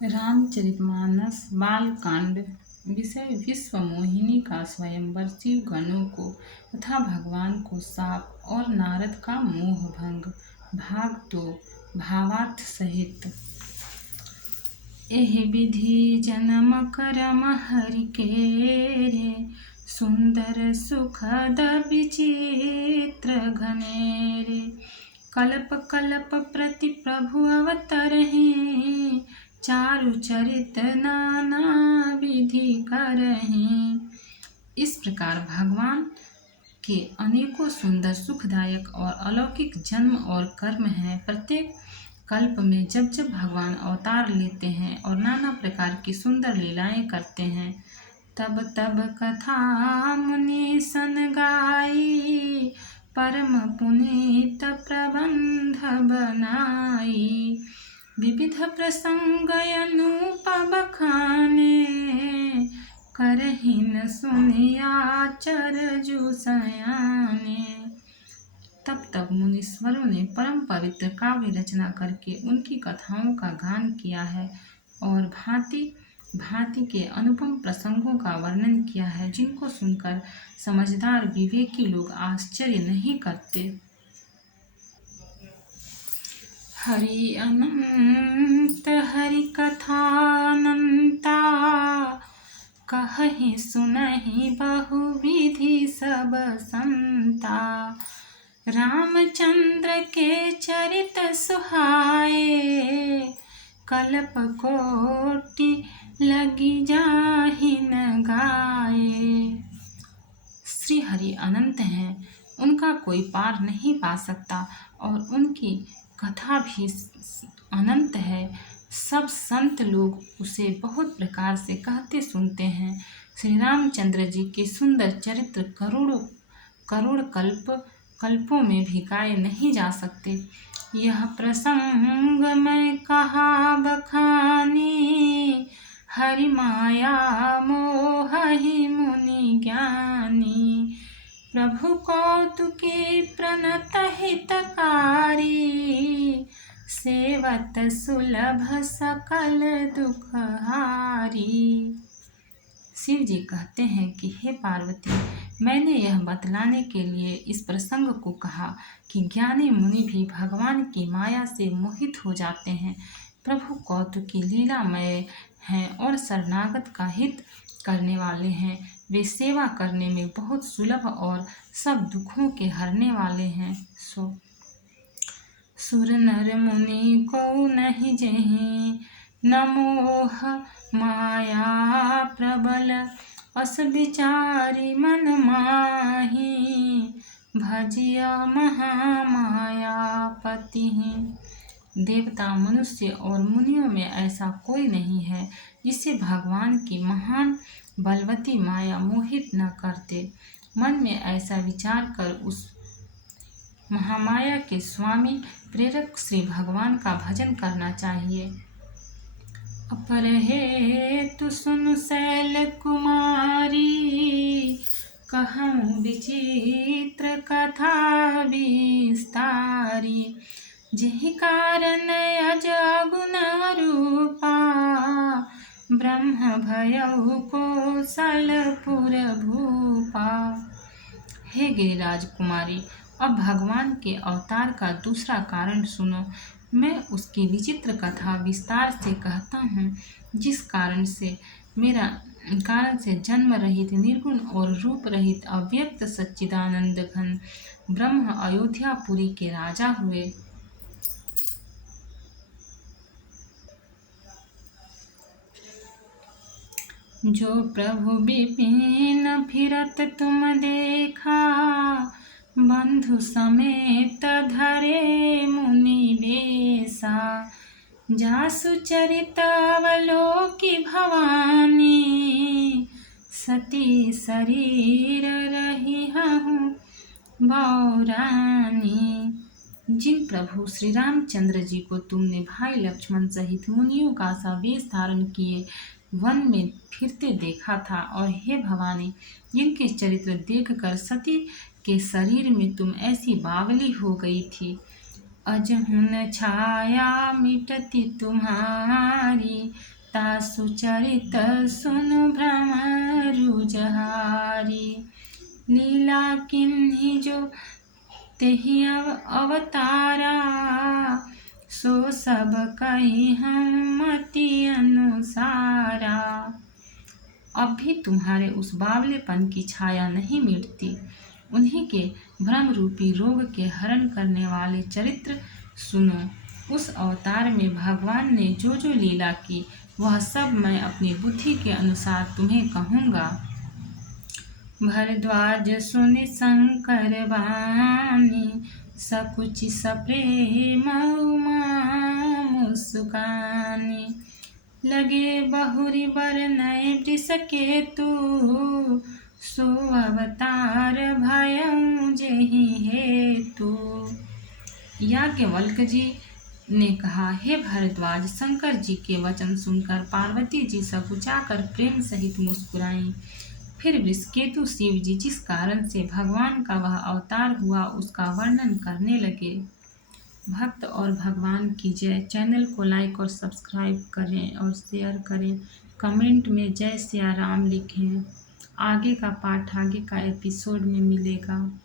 रामचरितमानस बालकांड। विषय विश्व मोहिनी का स्वयंवर, शिव गणों को तथा भगवान को शाप और नारद का मोह भंग। भाग 2 भावार्थ सहित। एहि विधि जन्म करम हरि केरे, सुंदर सुखद विचित्र घनेरे। कल्प कल्प प्रति प्रभु अवतरहि, चारु चरित नाना विधि करहि। इस प्रकार भगवान के अनेकों सुंदर सुखदायक और अलौकिक जन्म और कर्म हैं। प्रत्येक कल्प में जब जब भगवान अवतार लेते हैं और नाना प्रकार की सुंदर लीलाएं करते हैं, तब तब कथा मुनि सन गाई, परम पुनीत प्रबंध बनाई। विविध प्रसंग अनूप बखाने, करहि न सुनिया चरजु सयाने। तब तब मुनीश्वरों ने परम पवित्र काव्य रचना करके उनकी कथाओं का गान किया है और भांति भांति के अनुपम प्रसंगों का वर्णन किया है, जिनको सुनकर समझदार विवेकी लोग आश्चर्य नहीं करते। हरि अनंत हरि कथानंता, कहहि सुनहि बहुविधि सब संता। रामचंद्र के चरित सुहाए, कल्प कोटि लगी जाहि न गाए। श्री हरि अनंत हैं, उनका कोई पार नहीं पा सकता और उनकी कथा भी अनंत है। सब संत लोग उसे बहुत प्रकार से कहते सुनते हैं। श्री रामचंद्र जी के सुंदर चरित्र करोड़ कल्पों में भी गाए नहीं जा सकते। यह प्रसंग मैं कहा बखानी, हरि माया मोहि मुनि ज्ञानी। प्रभु कौतुकी प्रणत हितकारी, सेवत सुलभ सकल दुखहारी। शिव जी कहते हैं कि हे पार्वती, मैंने यह बतलाने के लिए इस प्रसंग को कहा कि ज्ञानी मुनि भी भगवान की माया से मोहित हो जाते हैं। प्रभु कौतुकी लीलामय हैं और शरणागत का हित करने वाले हैं। वे सेवा करने में बहुत सुलभ और सब दुखों के हरने वाले हैं। सुर नर मुनि को नहीं जेहि, न मोह माया प्रबल। अस विचारी मन माहि, भजिया महामाया पति। देवता मनुष्य और मुनियों में ऐसा कोई नहीं है जिसे भगवान की महान बलवती माया मोहित न करते। मन में ऐसा विचार कर उस महामाया के स्वामी प्रेरक श्री भगवान का भजन करना चाहिए। अपर हेतु सुन शैल कुमारी, कहूँ विचित्र कथा विस्तारी। जेहि कारण अजगुण रूपा, ब्रह्म भयउ कौशलपुर भूपा। हे गिरिराज कुमारी, अब भगवान के अवतार का दूसरा कारण सुनो। मैं उसकी विचित्र कथा विस्तार से कहता हूँ, जिस कारण से जन्म रहित निर्गुण और रूप रहित अव्यक्त सच्चिदानंद घन ब्रह्म अयोध्यापुरी के राजा हुए। जो प्रभु विपिन फिरत तुम देखा, बंधु समेत धरे मुनि बेसा। जासु चरित अवलोकी भवानी, सती शरीर रही हूँ बौरानी। जिन प्रभु श्री रामचंद्र जी को तुमने भाई लक्ष्मण सहित मुनियों का सा वेश धारण किए वन में फिरते देखा था, और हे भवानी, जिनके चरित्र देखकर सती के शरीर में तुम ऐसी बावली हो गई थी। अजहुन छाया मिटती तुम्हारी, तासु चरित सुनु भ्रमरु जहारी। लीला किन्हीं जो तेहि अवतारा, सो सब कही हम मति अनुसारा। अब भी तुम्हारे उस बावलेपन की छाया नहीं मिटती। उन्हीं के भ्रम रूपी रोग के हरण करने वाले चरित्र सुनो। उस अवतार में भगवान ने जो जो लीला की वह सब मैं अपनी बुद्धि के अनुसार तुम्हें कहूँगा। भरद्वाज सुनि शंकर बानी, सकुचि सप्रेम उमा मुस्कानी। लगे बहुरी बरनय वृषकेतु, सो अवतार भयउ जेहि हेतु। याज्ञवल्क्य जी ने कहा, हे भरद्वाज, शंकर जी के वचन सुनकर पार्वती जी सकुचाकर प्रेम सहित मुस्कुराईं। फिर वृषकेतु शिव जी जिस कारण से भगवान का वह अवतार हुआ उसका वर्णन करने लगे। भक्त और भगवान की जय। चैनल को लाइक और सब्सक्राइब करें और शेयर करें। कमेंट में जय सिया राम लिखें। आगे का पाठ आगे का एपिसोड में मिलेगा।